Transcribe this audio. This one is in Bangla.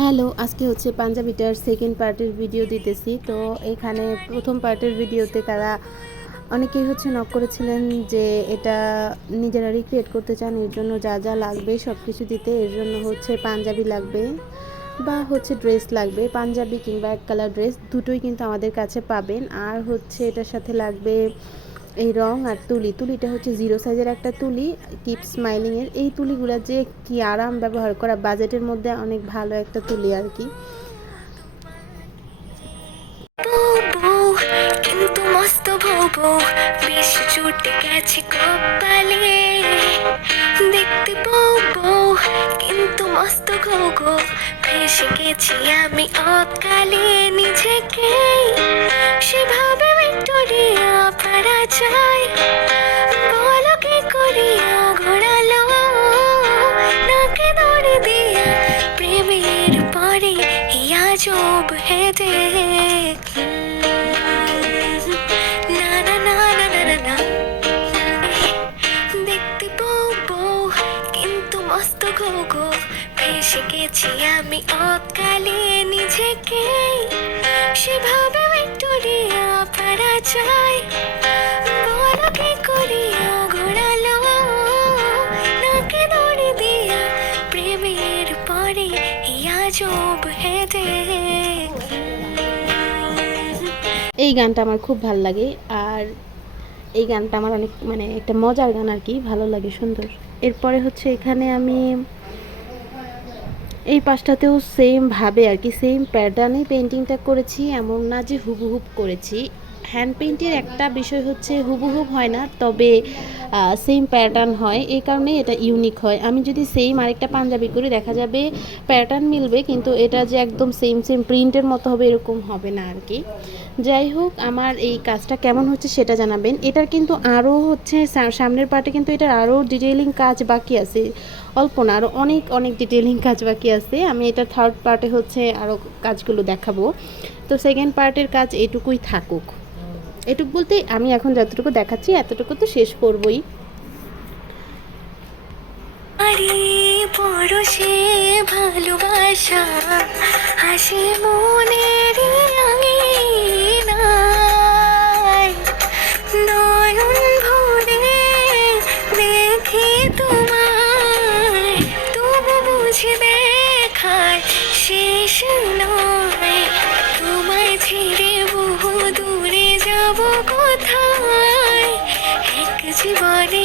হ্যালো, আজকে হচ্ছে পাঞ্জাবিটার সেকেন্ড পার্টের ভিডিও দিতেছি। তো এখানে প্রথম পার্টের ভিডিওতে তারা অনেকেই হচ্ছে নক করেছিলেন যে এটা নিজেরা রিক্রিয়েট করতে চান, এর জন্য যা যা লাগবে সব কিছু দিতে। এর জন্য হচ্ছে পাঞ্জাবি লাগবে বা হচ্ছে ড্রেস লাগবে, পাঞ্জাবি কিংবা এক কালার ড্রেস দুটোই কিন্তু আমাদের কাছে পাবেন। আর হচ্ছে এটার সাথে লাগবে এই রং আর তুলিটা হচ্ছে 0 সাইজের একটা তুলি, কিপ স্মাইলিংয়ের। এই তুলিগুলো যে কি আরাম ব্যবহার করা, বাজেটের মধ্যে অনেক ভালো একটা তুলি আর কি। কিন্তু মস্ত ভোবো বেশ জুটে গেছে কপালে, দেখতে বউ কিন্তু মস্ত ঘোগো, ভেসে গেছি আমি অকালে নিজেকে, সেভাবে ভিক্টোরিয়া পারা যায়, বলো কি করিয়া ঘোরালো নাকে দড়ি দিয়া প্রেমের পরে আজব হেদে। দেখতে বউ কিন্তু মস্ত ঘোগো, ভেসে গেছি আমি অকালে নিজেকে, সেভাবে ভিক্টোরিয়া পারা যায়, বলো কি করিয়া ঘোরালো নাকে দড়ি দিয়া প্রেমের পরে আজব হেদে। এই গানটা আমার খুব ভালো লাগে, আর এই গানটা আমার অনেক একটা মজার গান আর কি, ভালো লাগে, সুন্দর। এরপরে হচ্ছে এখানে আমি এই পাশটাতেও সেম ভাবে আর কি, সেম প্যাটার্নে পেন্টিংটা করেছি, এমন না যে হুবহুব করেছি। হ্যান্ড পেইন্টের একটা বিষয় হচ্ছে হুবহুব হয় না, তবে সেম প্যাটার্ন হয়, এই কারণে এটা ইউনিক হয়। আমি যদি সেম আরেকটা পাঞ্জাবি করি দেখা যাবে প্যাটার্ন মিলবে, কিন্তু এটা যে একদম সেম প্রিন্টের মতো হবে এরকম হবে না আর কি। যাই হোক, আমার এই কাজটা কেমন হচ্ছে সেটা জানাবেন। এটার কিন্তু আরও হচ্ছে সামনের পার্টে কিন্তু এটার আরও ডিটেইলিং কাজ বাকি আছে, অল্প না, আরও অনেক অনেক ডিটেইলিং কাজ বাকি আছে। আমি এটা থার্ড পার্টে হচ্ছে আরও কাজগুলো দেখাবো। তো সেকেন্ড পার্টের কাজ এটুকুই থাকুক। এটুকু বলতে আমি এখন যতটুকু দেখাচ্ছি এতটুকু তো শেষ করবই। পরশে ভালোবাসা হাসি মনের নয়ন ভরে দেখি তোমায়, তবু বুঝে দেখার শেষ নয়, তোমায় ছেড়ে বহু দূরে যাব কোথায়, এক জীবনে